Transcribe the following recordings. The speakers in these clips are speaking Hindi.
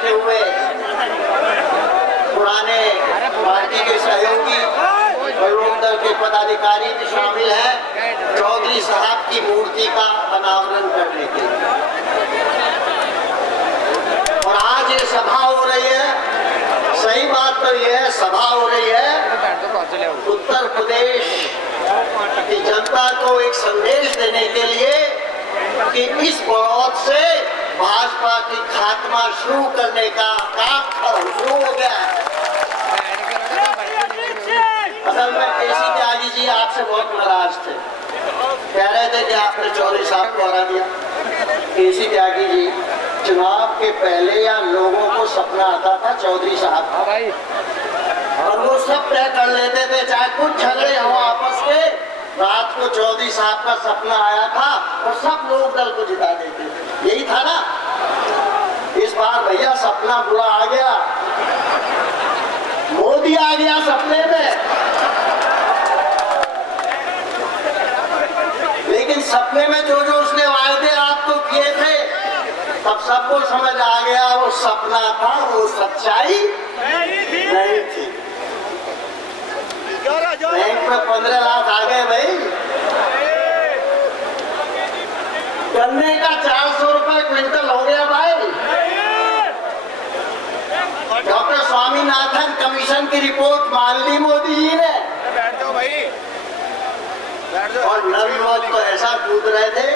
बैठे हुए पुराने पार्टी के सहयोगी और लोकदल के पदाधिकारी भी शामिल हैं चौधरी साहब की मूर्ति का अनावरण करने के लिए। और आज ये सभा हो रही है, सही बात तो ये है, सभा हो रही है उत्तर प्रदेश की जनता को एक संदेश देने के लिए कि इस बढ़ोत से भाजपा की खात्मा शुरू करने का काम शुरू हो गया है। असल में केसी त्यागी जी आपसे बहुत नाराज थे, कह रहे थे कि आपने चौधरी साहब को हरा दिया। केसी त्यागी जी, चुनाव के पहले या लोगों को सपना आता था चौधरी साहब का, और वो सब तय कर लेते थे, चाहे कुछ झगड़े हो आपस के। रात को चौधरी साहब का सपना आया था और सब लोग दल को जिता देते थे, यही था ना। इस बार भैया सपना बुरा आ गया, मोदी आ गया सपने में। लेकिन सपने में जो जो उसने वायदे आपको किए थे, तब सबको समझ आ गया वो सपना था, वो सच्चाई नहीं थी। बैंक में 15 लाख आ गए भाई, गन्ने का 400 रुपए क्विंटल हो गया भाई। डॉक्टर स्वामीनाथन कमीशन की रिपोर्ट मान ली मोदी जी ने। बैठ जाओ भाई, बैठ जाओ। और नवी मौत तो ऐसा कूद रहे थे,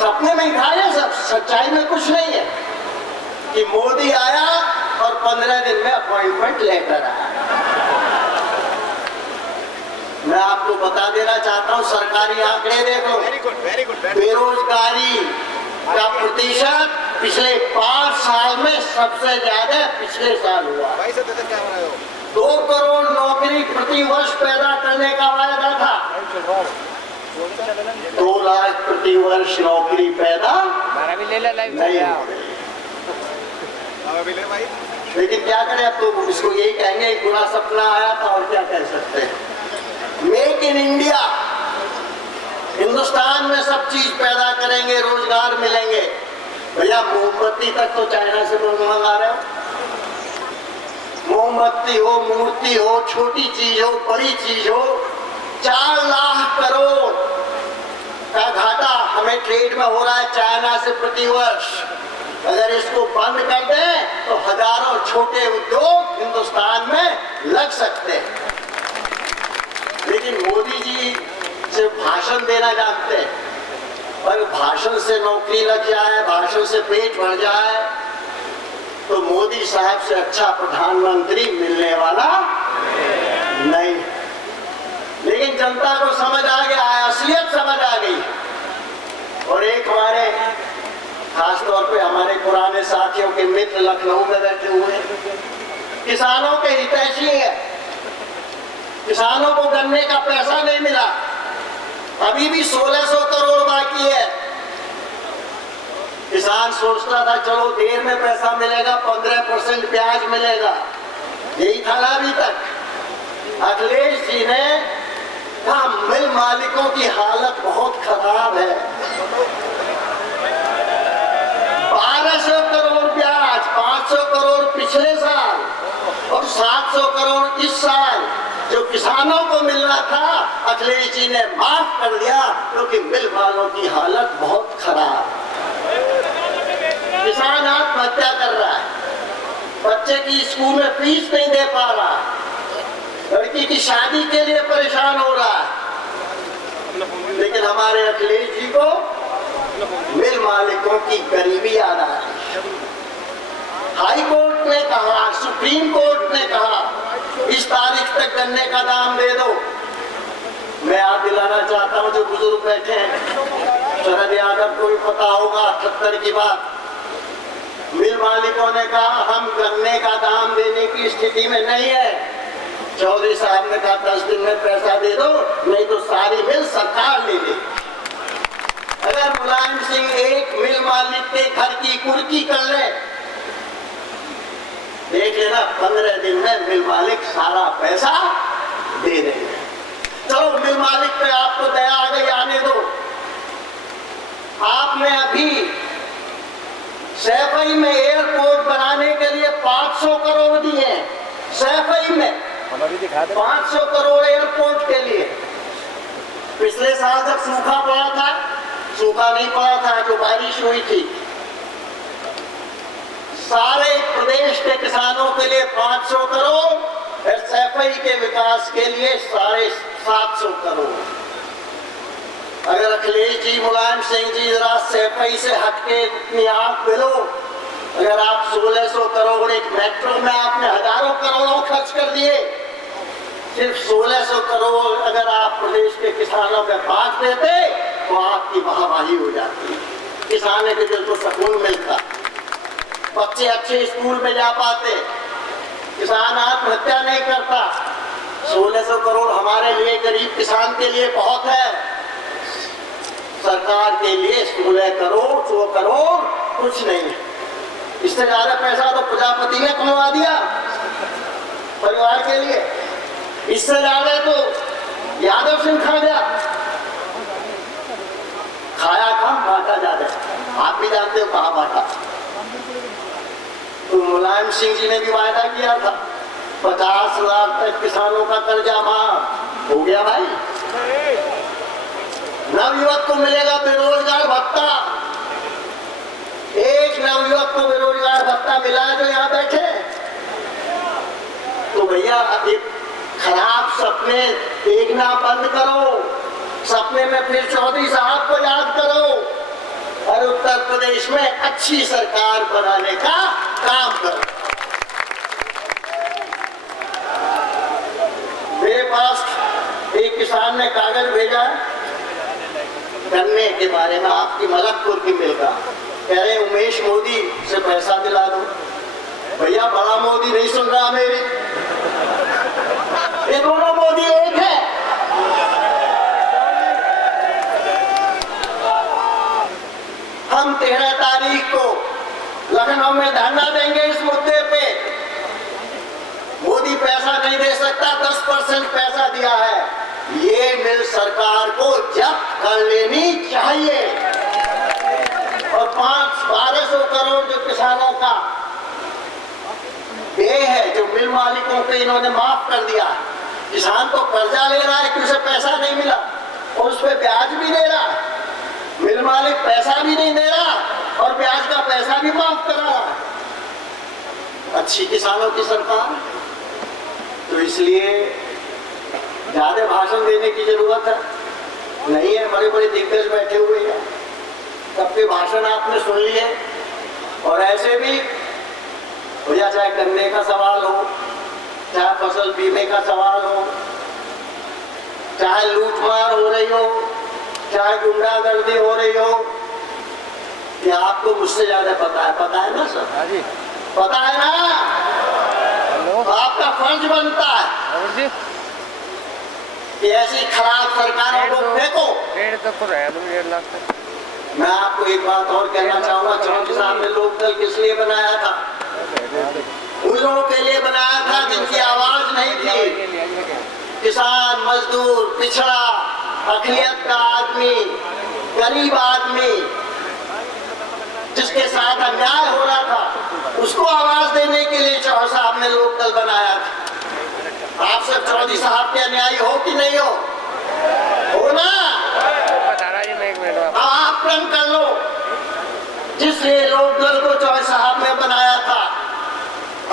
सपने में ही था ये सब, सच्चाई में कुछ नहीं है कि मोदी आया और 15 दिन में अपॉइंटमेंट लेकर आया। मैं आपको बता देना चाहता हूं, सरकारी आंकड़े देख लो। Very good, very good. बेरोजगारी का प्रतिशत पिछले 5 साल में सबसे ज्यादा पिछले साल हुआ। 2 करोड़ नौकरी प्रति वर्ष पैदा करने का वायदा था, 2 लाख प्रति वर्ष नौकरी पैदा नहीं हो रही। लेकिन क्या करें, अब तो इसको यही कहेंगे बुरा सपना आया था, और क्या कह सकते हैं। मेक इन इंडिया, हिंदुस्तान में सब चीज पैदा करेंगे, रोजगार मिलेंगे। भैया मोमबत्ती तक तो चाइना से मंगा रहे हो। मोमबत्ती हो, मूर्ति हो, छोटी चीज हो, बड़ी चीज हो, 4 लाख करोड़ का घाटा हमें ट्रेड में हो रहा है चाइना से प्रति वर्ष। अगर इसको बंद कर दें तो हजारों छोटे उद्योग हिंदुस्तान में लग सकते हैं। लेकिन मोदी जी सिर्फ भाषण देना जानते हैं, और भाषण से नौकरी लग जाए, भाषण से पेट भर जाए, तो मोदी साहब से अच्छा प्रधानमंत्री मिलने वाला नहीं। लेकिन जनता को समझ आ गया, असलियत समझ आ गई। और एक हमारे खासतौर पे हमारे पुराने साथियों के मित्र लखनऊ में बैठे हुए किसानों के हितैषी है। किसानों को गन्ने का पैसा नहीं मिला, अभी भी 1600 करोड़ बाकी है। किसान सोचता था चलो देर में पैसा मिलेगा, 15% ब्याज मिलेगा, यही था ना अभी तक। अखिलेश जी ने कहा मिल मालिकों की हालत बहुत खराब है, 1200 करोड़ ब्याज, 500 करोड़ पिछले साल और 700 करोड़ इस साल जो किसानों को मिलना था, अखिलेश जी ने माफ कर दिया, क्योंकि मिल वालों की हालत बहुत खराब। किसान आत्महत्या कर रहा है, बच्चे की स्कूल में फीस नहीं दे पा रहा, लड़की की शादी के लिए परेशान हो रहा है। लेकिन हमारे अखिलेश जी को मिल मालिकों की गरीबी याद आ रही। हाई कोर्ट ने कहा, सुप्रीम कोर्ट ने कहा इस तारीख तक गन्ने का दाम दे दो। मैं याद दिलाना चाहता हूं जो बुजुर्ग बैठे हैं, शरद यादव को भी पता होगा 78 की बात, मिल मालिकों ने कहा हम गन्ने का दाम देने की स्थिति में नहीं है। चौधरी साहब ने कहा 10 दिन में पैसा दे दो, नहीं तो सारी मिल सरकार ले ले। अगर मुलायम सिंह एक मिल मालिक के घर की कुर्की कर ले, देख लेना 15 दिन में मिल मालिक सारा पैसा दे देंगे। चलो मिल मालिक पे आपको दया आ गई, आने दो। आपने अभी सैफई में एयरपोर्ट बनाने के लिए 500 करोड़ दिए। सैफई में हमारी दिखा दे 500 करोड़ एयरपोर्ट के लिए। पिछले साल जब सूखा पड़ा था, सूखा नहीं पड़ा था, जो बारिश हुई थी, सारे प्रदेश के किसानों के लिए 500 करोड़, सैफई के विकास के लिए 750 करोड़। अगर अखिलेश जी, मुलायम सिंह जी जरा सैफई से हटके अपनी आंख मिलो। अगर आप 1600 करोड़ एक मेट्रो में आपने हजारों करोड़ों खर्च कर दिए, सिर्फ 1600 करोड़ अगर आप प्रदेश के किसानों में बांट देते तो आपकी वाहवाही हो जाती, किसानों के दिल को सुकून मिलता, बच्चे अच्छे स्कूल में जा पाते, किसान आत्महत्या नहीं करता। 1600 करोड़ हमारे लिए, गरीब किसान के लिए बहुत है। सरकार के लिए 16 करोड़ 100 करोड़ कुछ नहीं है। इससे ज्यादा पैसा तो प्रजापति ने कमवा दिया परिवार के लिए, इससे ज्यादा तो यादव सिंह खा गया। खाया कम, बांटा ज्यादा। आप भी जानते हो कहाँ बांटा। तो मुलायम सिंह जी ने भी वायदा किया था 50 लाख तक किसानों का कर्जा माफ हो गया भाई। नवयुवक को मिलेगा बेरोजगार भत्ता। एक नवयुवक को बेरोजगार भत्ता मिला है जो यहाँ बैठे। तो भैया एक खराब सपने देखना बंद करो, सपने में फिर चौधरी साहब को याद करो और उत्तर प्रदेश में अच्छी सरकार बनाने का काम करो। मेरे पास एक किसान ने कागज भेजा गन्ने के बारे में, आपकी मलकपुर की मिलका, कह रहे उमेश मोदी से पैसा दिला दो। भैया बड़ा मोदी नहीं सुन रहा मेरी, ये दोनों मोदी एक है। हम 13 तारीख को लखनऊ में धरना देंगे इस मुद्दे पे। मोदी पैसा नहीं दे सकता, 10% पैसा दिया है, ये मिल सरकार को जब्त कर लेनी चाहिए। और 1200 करोड़ जो किसानों का ये है, जो मिल मालिकों को इन्होंने माफ कर दिया। किसान तो कर्जा ले रहा है कि उसे पैसा नहीं मिला और उस पर ब्याज भी दे रहा है, मिल मालिक पैसा भी नहीं दे रहा और ब्याज का पैसा भी माफ कर रहा है। अच्छी किसानों की सरकार। तो इसलिए ज्यादा भाषण देने की जरूरत है नहीं है। बड़े बड़े दिग्गज बैठे हुए हैं, सबके भाषण आपने सुन लिए। और ऐसे भी भैया, चाहे गन्ने का सवाल हो, चाहे फसल बीमे का सवाल हो, चाहे लूटमार हो रही हो, चाहे गुंडागर्दी हो रही हो, ये आपको मुझसे ज्यादा पता है ना सर? पता है ना? तो आपका फर्ज बनता है कि ऐसी खराब सरकारों को फेंको। 1.5 लाख तक। मैं आपको एक बात और कहना चाहूंगा, चौधरी साहब ने लोकदल किस लिए बनाया था? उन लोगों के लिए बनाया था जिनकी आवाज नहीं थी। किसान, मजदूर, पिछड़ा, अकलियत का आदमी, गरीब आदमी, जिसके साथ अन्याय हो रहा था, उसको आवाज देने के लिए चौधरी साहब ने लोकदल बनाया था। आप सब चौधरी साहब के अन्यायी हो कि नहीं हो? हो ना? आप प्रण कर लो, जिसने लोकदल को चौधरी साहब ने बनाया था।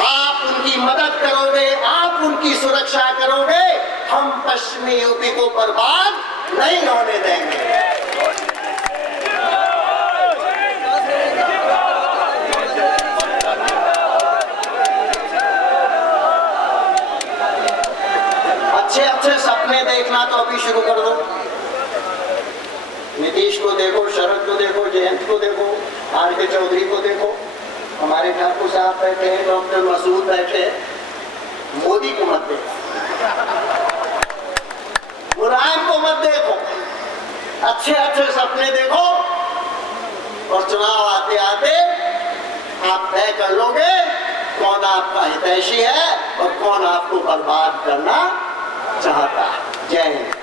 आप उनकी मदद करोगे, आप उनकी सुरक्षा करोगे, हम पश्चिमी यूपी को बर्बाद नहीं होने देंगे। अच्छे सपने देखना तो अभी शुरू कर दो। नीतीश को देखो, शरद को देखो, जयंत को देखो, आर.के. चौधरी को देखो, हमारे ठाकुर साहब बैठे हैं, डॉक्टर मसूद बैठे हैं। मोदी को मत देखो, मुलायम को मत देखो, अच्छे सपने देखो और चुनाव आते आते आप तय कर लोगे कौन आपका हितैषी है और कौन आपको बर्बाद करना चाहता है। जय हिंद।